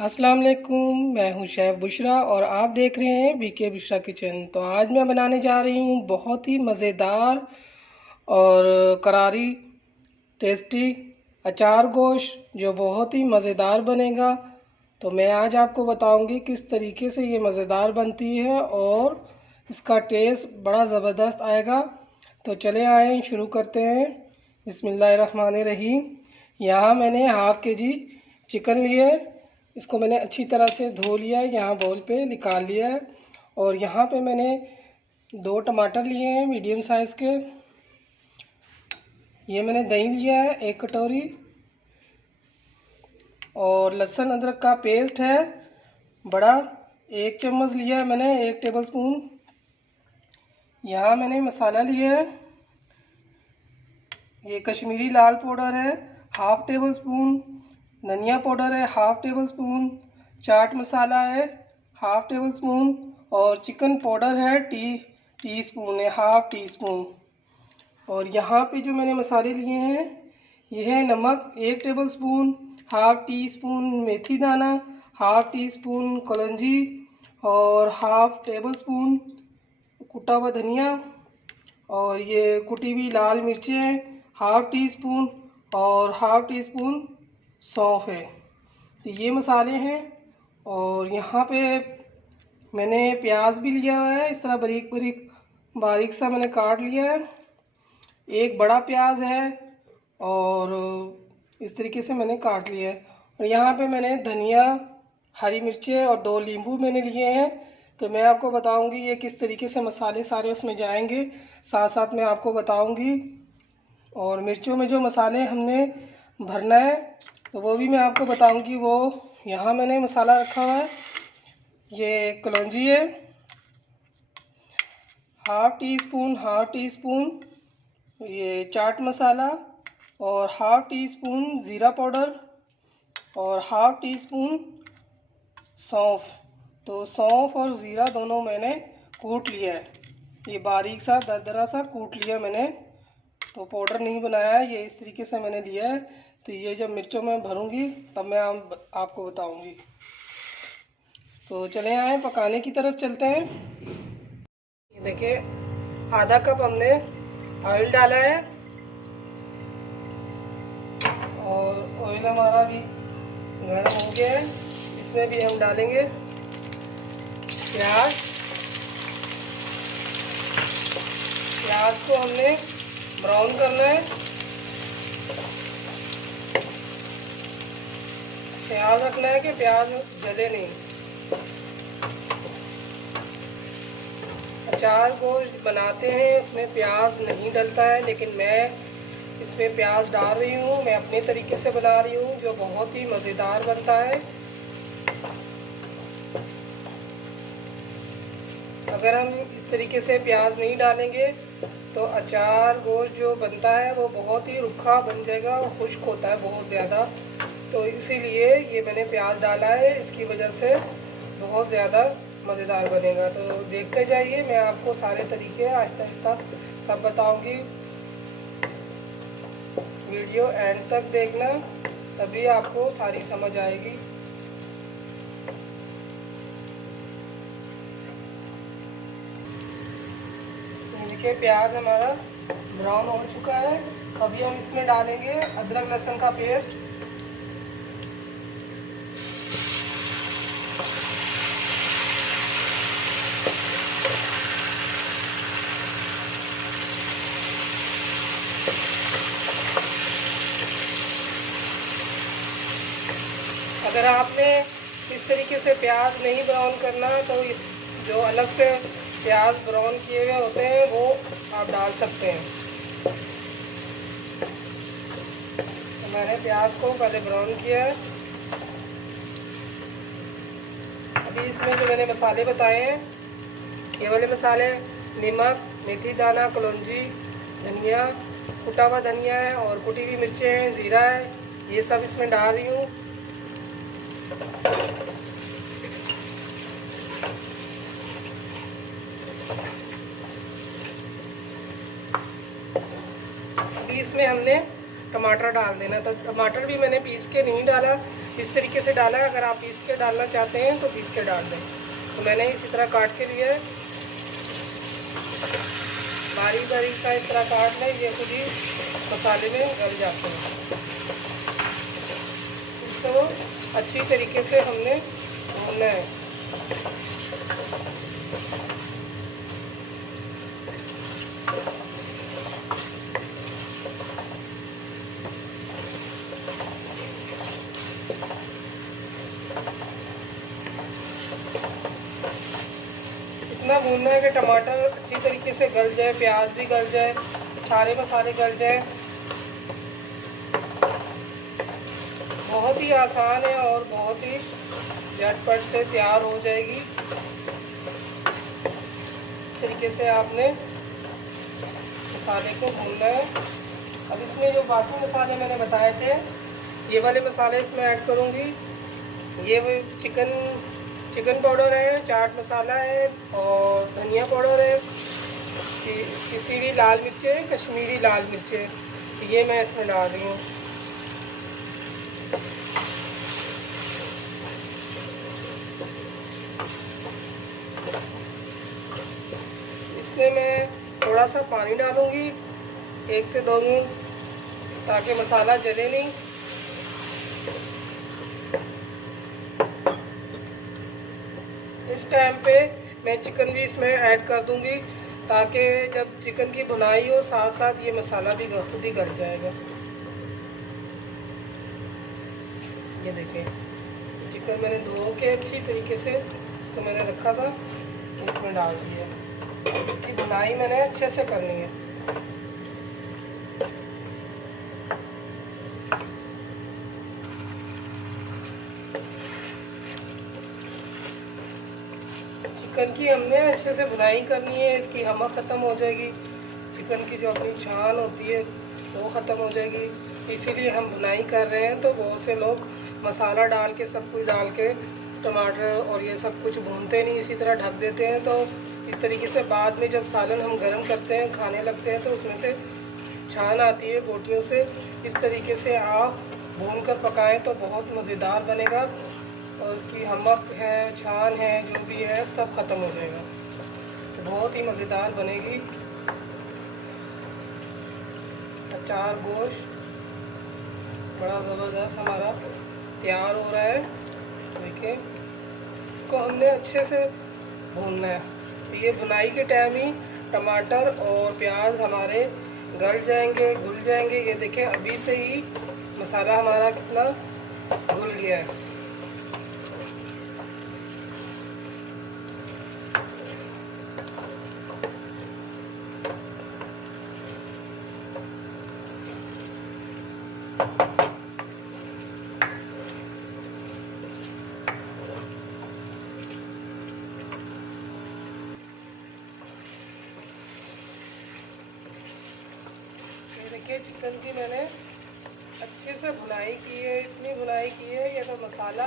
अस्सलाम वालेकुम। मैं हूं शेफ़ बुशरा और आप देख रहे हैं बीके बुशरा किचन। तो आज मैं बनाने जा रही हूं बहुत ही मज़ेदार और करारी टेस्टी अचार गोश्त जो बहुत ही मज़ेदार बनेगा। तो मैं आज आपको बताऊंगी किस तरीके से ये मज़ेदार बनती है और इसका टेस्ट बड़ा ज़बरदस्त आएगा। तो चले आए शुरू करते हैं। बिस्मिल्लाहिर्रहमानिर्रहीम। यहाँ मैंने हाफ़ के-जी चिकन लिए, इसको मैंने अच्छी तरह से धो लिया है, यहाँ बाउल पे निकाल लिया है। और यहाँ पे मैंने 2 टमाटर लिए हैं मीडियम साइज़ के। ये मैंने दही लिया है 1 कटोरी और लहसुन अदरक का पेस्ट है बड़ा 1 चम्मच लिया है मैंने, 1 टेबलस्पून। यहाँ मैंने मसाला लिया है, ये कश्मीरी लाल पाउडर है 1/2 टेबलस्पून, धनिया पाउडर है 1/2 टेबलस्पून, चाट मसाला है 1/2 टेबलस्पून और चिकन पाउडर है टीस्पून है 1/2 टीस्पून। और यहाँ पे जो मैंने मसाले लिए हैं ये है नमक 1 टेबलस्पून, 1/2 टीस्पून मेथी दाना, 1/2 टीस्पून कलौंजी और 1/2 टेबलस्पून कुटा हुआ धनिया। और ये कुटी हुई लाल मिर्चें हैं 1/2 टीस्पून और 1/2 टीस्पून सौंफ है। तो ये मसाले हैं। और यहाँ पे मैंने प्याज भी लिया हुआ है, इस तरह बारीक सा मैंने काट लिया है। एक बड़ा प्याज है और इस तरीके से मैंने काट लिया है। और यहाँ पे मैंने धनिया, हरी मिर्चें और 2 नींबू मैंने लिए हैं। तो मैं आपको बताऊंगी ये किस तरीके से मसाले सारे उसमें जाएंगे, साथ साथ मैं आपको बताऊंगी। और मिर्चों में जो मसाले हमने भरना है तो वो भी मैं आपको बताऊंगी। वो यहाँ मैंने मसाला रखा हुआ है, ये कलौंजी है 1/2 टीस्पून, ये चाट मसाला और 1/2 टीस्पून ज़ीरा पाउडर और 1/2 टीस्पून सौंफ। तो सौंफ और ज़ीरा दोनों मैंने कूट लिया है, ये बारीक सा दरदरा सा कूट लिया मैंने, तो पाउडर नहीं बनाया है, ये इस तरीके से मैंने लिया है। तो ये जब मिर्चों में भरूंगी तब मैं आपको बताऊंगी। तो चले आए पकाने की तरफ चलते हैं। ये देखिए आधा कप हमने ऑयल डाला है और ऑयल हमारा भी गर्म हो गया है। इसमें भी हम डालेंगे प्याज। प्याज को हमने ब्राउन करना है। ख्याल रखना है कि प्याज जले नहीं। अचार गोश्त बनाते हैं उसमें प्याज नहीं डलता है, लेकिन मैं इसमें प्याज डाल रही हूँ। मैं अपने तरीके से बना रही हूँ जो बहुत ही मज़ेदार बनता है। अगर हम इस तरीके से प्याज नहीं डालेंगे तो अचार गोश्त जो बनता है वो बहुत ही रुखा बन जाएगा और खुश्क होता है बहुत ज़्यादा। तो इसीलिए ये मैंने प्याज डाला है, इसकी वजह से बहुत ज़्यादा मज़ेदार बनेगा। तो देखते जाइए, मैं आपको सारे तरीके आहिस्ता आहिस्ता सब बताऊंगी। वीडियो एंड तक देखना, तभी आपको सारी समझ आएगी। देखिए प्याज हमारा ब्राउन हो चुका है। अभी हम इसमें डालेंगे अदरक लहसुन का पेस्ट। अगर आपने इस तरीके से प्याज नहीं ब्राउन करना तो जो अलग से प्याज ब्राउन किए हुए होते हैं वो आप डाल सकते हैं। तो मैंने प्याज को पहले ब्राउन किया है। अभी इसमें जो मैंने मसाले बताए हैं ये वाले मसाले, नमक, मेथी दाना, कलौंजी, धनिया, कुटा हुआ धनिया है और कुटी हुई मिर्चें हैं, ज़ीरा है, ये सब इसमें डाल रही हूँ। अभी इसमें हमने टमाटर डाल देना। तो टमाटर भी मैंने पीस के नहीं डाला, इस तरीके से डाला है। अगर आप पीस के डालना चाहते हैं तो पीस के डाल दें। तो मैंने इसी तरह काट के लिया है, बारीक बारीक सा इस तरह काट लें, ये खुद ही मसाले में गल जाते हैं। इसको अच्छी तरीके से हमने भूनना है। इतना भूनना है कि टमाटर अच्छी तरीके से गल जाए, प्याज भी गल जाए, सारे मसाले गल जाए। बहुत ही आसान है और बहुत ही झटपट से तैयार हो जाएगी। इस तरीके से आपने मसाले को भूनना है। अब इसमें जो बाकी मसाले मैंने बताए थे, ये वाले मसाले इसमें ऐड करूँगी। ये चिकन पाउडर है, चाट मसाला है और धनिया पाउडर है, किसी भी लाल मिर्चें, कश्मीरी लाल मिर्चें, ये मैं इसमें डाल रही हूँ। इसमें मैं थोड़ा सा पानी डालूँगी, 1 से 2 बूंद, ताकि मसाला जले नहीं। इस टाइम पे मैं चिकन भी इसमें ऐड कर दूंगी, ताकि जब चिकन की भुनाई हो साथ साथ ये मसाला भी खुद ही गल जाएगा। ये देखिए, चिकन मैंने धो के अच्छी तरीके से इसको मैंने रखा था, इसमें डाल दिया। इसकी भुनाई मैंने अच्छे से करनी है। चिकन की हमने अच्छे से भुनाई करनी है, इसकी हमक ख़त्म हो जाएगी, चिकन की जो अपनी छान होती है वो ख़त्म हो जाएगी। इसीलिए हम भुनाई कर रहे हैं। तो बहुत से लोग मसाला डाल के, सब कुछ डाल के, टमाटर और ये सब कुछ भूनते नहीं, इसी तरह ढक देते हैं। तो इस तरीके से बाद में जब सालन हम गर्म करते हैं, खाने लगते हैं, तो उसमें से छान आती है बोटियों से। इस तरीके से आप भून कर पकाएँ तो बहुत मज़ेदार बनेगा और उसकी हमक है, छान है, जो भी है सब ख़त्म हो जाएगा। तो बहुत ही मज़ेदार बनेगी। अचार गोश्त बड़ा ज़बरदस्त हमारा तैयार हो रहा है। देखिए, इसको हमने अच्छे से भूनना है। तो ये भुनाई के टाइम ही टमाटर और प्याज हमारे गल जाएंगे, घुल जाएंगे। ये देखिए, अभी से ही मसाला हमारा कितना घुल गया है। देखिए, चिकन की मैंने अच्छे से भुनाई की है, इतनी भुनाई की है, ये तो मसाला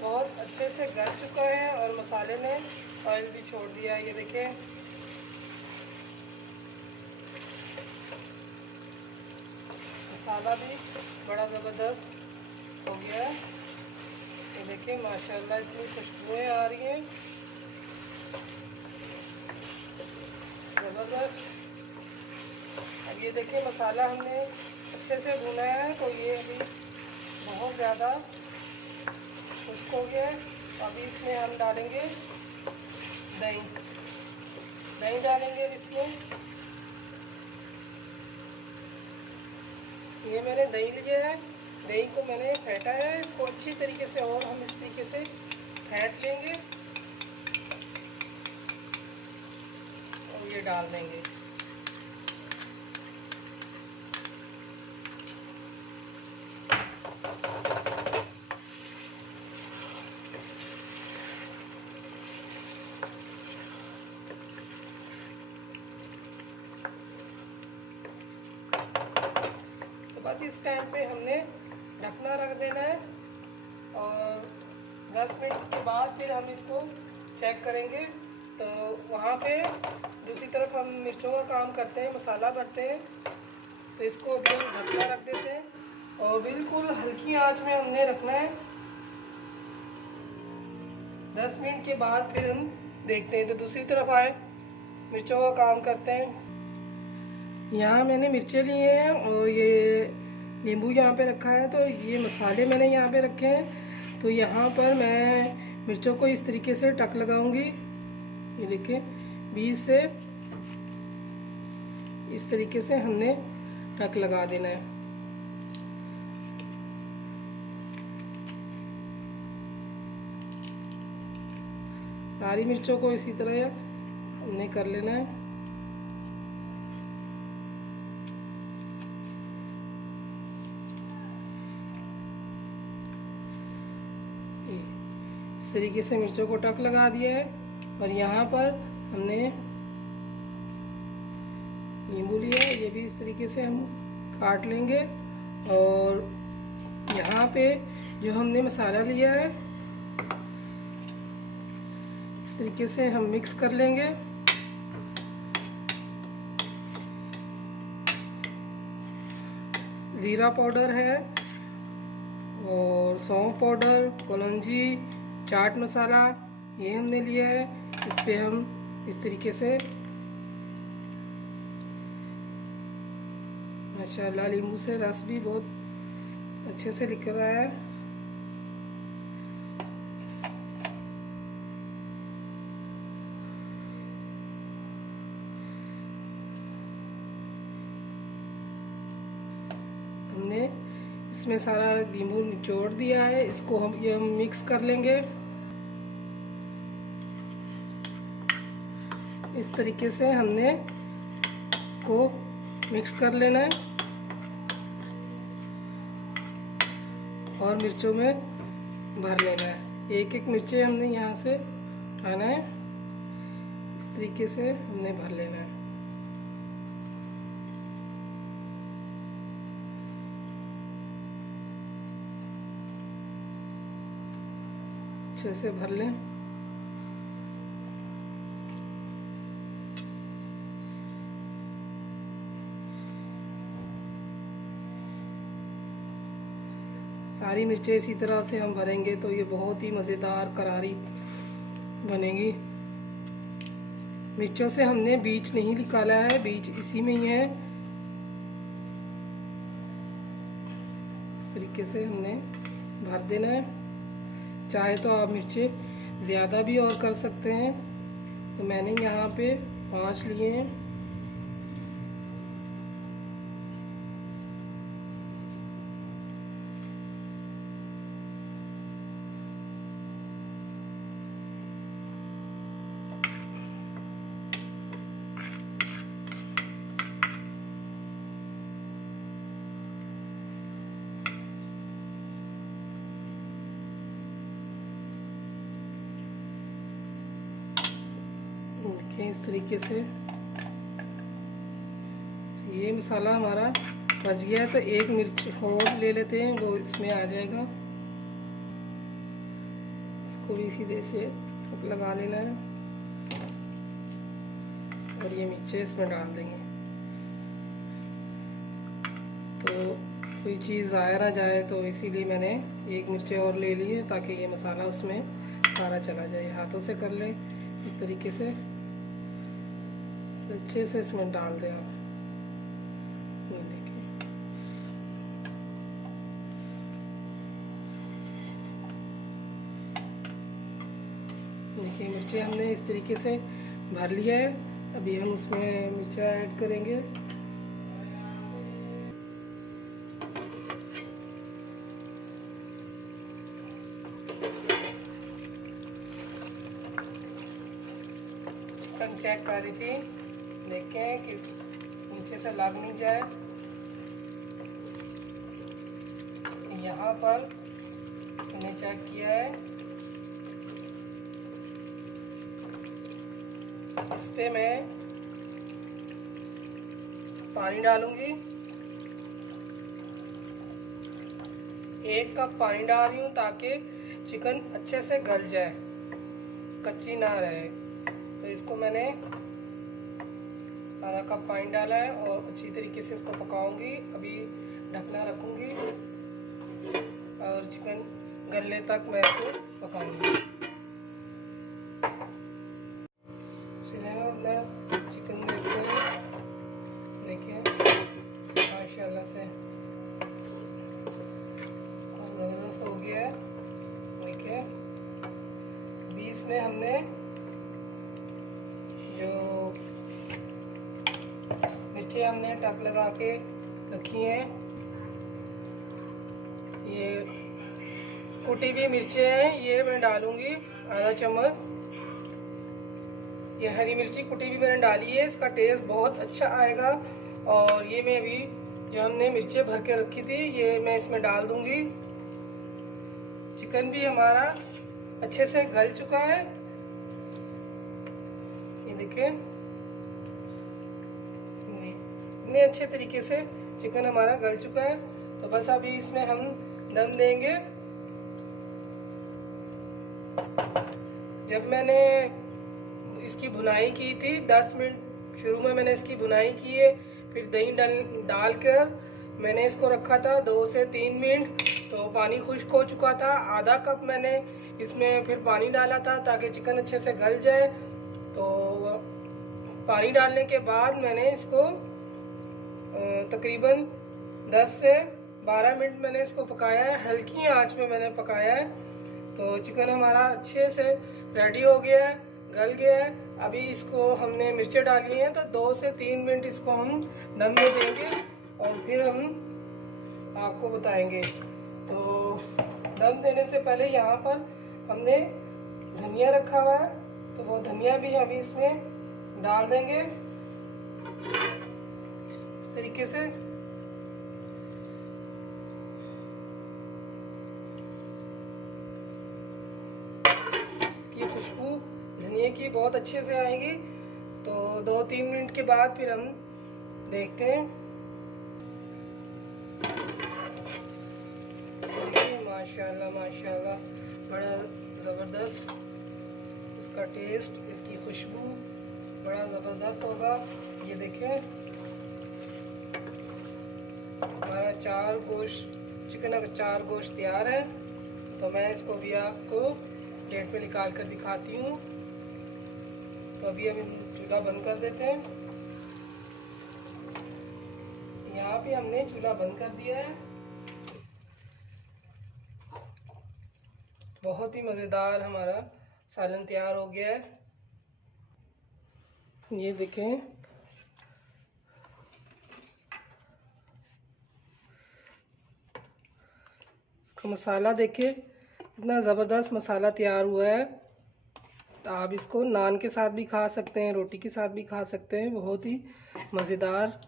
बहुत अच्छे से गल चुका है और मसाले ने ऑयल भी छोड़ दिया है। ये देखिए, मसाला भी बड़ा ज़बरदस्त हो गया है। ये देखिए, माशाल्लाह इतनी खुशबुएं आ रही हैं, ज़बरदस्त। अब ये देखिए, मसाला हमने अच्छे से भुना है, तो ये अभी बहुत ज़्यादा खुश्क हो गया है। अभी इसमें हम डालेंगे दही। दही डालेंगे इसमें। ये मैंने दही लिया है, दही को मैंने फेंटा है। इसको अच्छी तरीके से और हम इस तरीके से फेंट लेंगे और ये डाल देंगे। बस इस टाइम पे हमने ढकना रख देना है और 10 मिनट के बाद फिर हम इसको चेक करेंगे। तो वहाँ पे दूसरी तरफ हम मिर्चों का काम करते हैं, मसाला भरते हैं। तो इसको अभी हम ढकना रख देते हैं और बिल्कुल हल्की आंच में हमने रखना है 10 मिनट के बाद फिर हम देखते हैं। तो दूसरी तरफ आए, मिर्चों का काम करते हैं। यहाँ मैंने मिर्चें लिए हैं और ये नींबू यहाँ पे रखा है। तो ये मसाले मैंने यहाँ पे रखे हैं। तो यहाँ पर मैं मिर्चों को इस तरीके से टक लगाऊंगी। ये देखिए, बीच से इस तरीके से हमने टक लगा देना है। सारी मिर्चों को इसी तरह हमने कर लेना है। इस तरीके से मिर्चों को टक लगा दिया है। और यहाँ पर हमने नींबू लिया है, ये भी इस तरीके से हम काट लेंगे। और यहाँ पे जो हमने मसाला लिया है इस तरीके से हम मिक्स कर लेंगे। ज़ीरा पाउडर है और सौंफ पाउडर, कलौंजी, चाट मसाला ये हमने लिया है। इस पे हम इस तरीके से माशाल्लाह नींबू से रस भी बहुत अच्छे से निकल रहा है। हमने इसमें सारा नींबू निचोड़ दिया है। इसको हम मिक्स कर लेंगे। इस तरीके से हमने इसको मिक्स कर लेना है और मिर्चों में भर लेना है। एक एक मिर्चें हमने यहाँ से उठाना है। इस तरीके से हमने भर लेना है। अच्छे से भर लें। सारी मिर्चें इसी तरह से हम भरेंगे तो ये बहुत ही मज़ेदार करारी बनेगी। मिर्चों से हमने बीज नहीं निकाला है, बीज इसी में ही है। इस तरीके से हमने भर देना है। चाहे तो आप मिर्चें ज़्यादा भी और कर सकते हैं। तो मैंने यहाँ पे 5 लिए हैं। देखिए इस तरीके से ये मसाला हमारा बच गया है। तो एक मिर्च और ले लेते हैं, वो इसमें आ जाएगा। इसको भी इसी तरह से लगा लेना है और ये मिर्चें इसमें डाल देंगे। तो कोई चीज़ आया ना जाए, तो इसीलिए मैंने एक मिर्च और ले ली है ताकि ये मसाला उसमें सारा चला जाए। हाथों से कर लें इस तरीके से, अच्छे से इसमें डाल दें आप। देखिए मिर्चें हमने इस तरीके से भर लिया है। अभी हम उसमें मिर्चा ऐड करेंगे। चिकन चेक कर रही थी, देखें कि नीचे से लग नहीं जाए। यहाँ पर मैंने चेक किया है। इस पे मैं पानी डालूंगी। 1 कप पानी डाल रही हूँ ताकि चिकन अच्छे से गल जाए, कच्ची ना रहे। तो इसको मैंने आधा कप पानी डाला है और अच्छी तरीके से इसको पकाऊंगी। अभी ढकना रखूंगी और चिकन गलने तक मैं इसको पकाऊंगी। इसमें हमने जो मिर्ची हमने टक लगा के रखी हैं, ये कुटी हुई मिर्चें हैं, ये मैं डालूंगी आधा चम्मच। ये हरी मिर्ची कुटी भी मैंने डाली है, इसका टेस्ट बहुत अच्छा आएगा। और ये मैं अभी जो हमने मिर्चें भर के रखी थी ये मैं इसमें डाल दूंगी। चिकन भी हमारा अच्छे से गल चुका है, ये देखिए इतने अच्छे तरीके से चिकन हमारा गल चुका है। तो बस अभी इसमें हम दम देंगे। जब मैंने इसकी भुनाई की थी 10 मिनट शुरू में मैंने इसकी भुनाई की है, फिर दही डालकर मैंने इसको रखा था 2 से 3 मिनट। तो पानी खुश्क हो चुका था, आधा कप मैंने इसमें फिर पानी डाला था ताकि चिकन अच्छे से गल जाए। तो पानी डालने के बाद मैंने इसको तकरीबन 10 से 12 मिनट मैंने इसको पकाया है, हल्की आंच में मैंने पकाया है। तो चिकन हमारा अच्छे से रेडी हो गया है, गल गया है। अभी इसको हमने मिर्चें डाली हैं तो 2 से 3 मिनट इसको हम दम में देंगे और फिर हम आपको बताएंगे। तो दम देने से पहले यहाँ पर हमने धनिया रखा हुआ है, तो वो धनिया भी अभी इसमें डाल देंगे इस तरीके से। इसकी खुशबू धनिया की बहुत अच्छे से आएगी। तो 2-3 मिनट के बाद फिर हम देखते हैं। देखिए माशाल्लाह माशाल्लाह बड़ा ज़बरदस्त इसका टेस्ट, इसकी खुशबू बड़ा ज़बरदस्त होगा। ये देखें हमारा 4 गोश्त चिकन का 4 गोश्त तैयार है। तो मैं इसको भी आपको प्लेट पे निकाल कर दिखाती हूँ। तो अभी हम चूल्हा बंद कर देते हैं। यहाँ पे हमने चूल्हा बंद कर दिया है। बहुत ही मज़ेदार हमारा सालन तैयार हो गया है। ये देखें इसका मसाला देखिए इतना ज़बरदस्त मसाला तैयार हुआ है। तो आप इसको नान के साथ भी खा सकते हैं, रोटी के साथ भी खा सकते हैं। बहुत ही मज़ेदार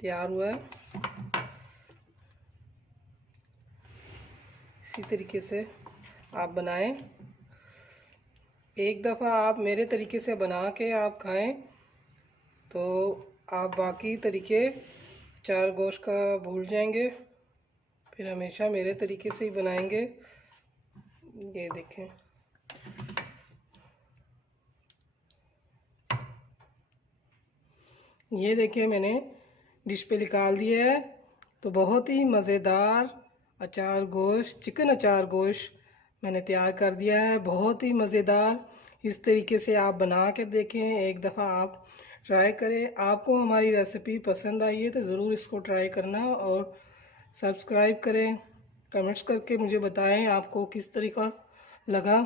तैयार हुआ है। इसी तरीके से आप बनाएं। एक दफ़ा आप मेरे तरीके से बना के आप खाएं तो आप बाकी तरीके 4 गोश्त का भूल जाएंगे, फिर हमेशा मेरे तरीके से ही बनाएंगे। ये देखें ये देखिए मैंने डिश पे निकाल दिया है। तो बहुत ही मज़ेदार अचार गोश्त, चिकन अचार गोश्त मैंने तैयार कर दिया है। बहुत ही मज़ेदार, इस तरीके से आप बना के देखें, एक दफ़ा आप ट्राई करें। आपको हमारी रेसिपी पसंद आई है तो ज़रूर इसको ट्राई करना और सब्सक्राइब करें। कमेंट्स करके मुझे बताएं आपको किस तरीका लगा।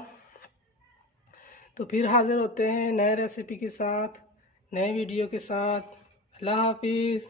तो फिर हाज़िर होते हैं नए रेसिपी के साथ, नए वीडियो के साथ। अल्लाह हाफिज़।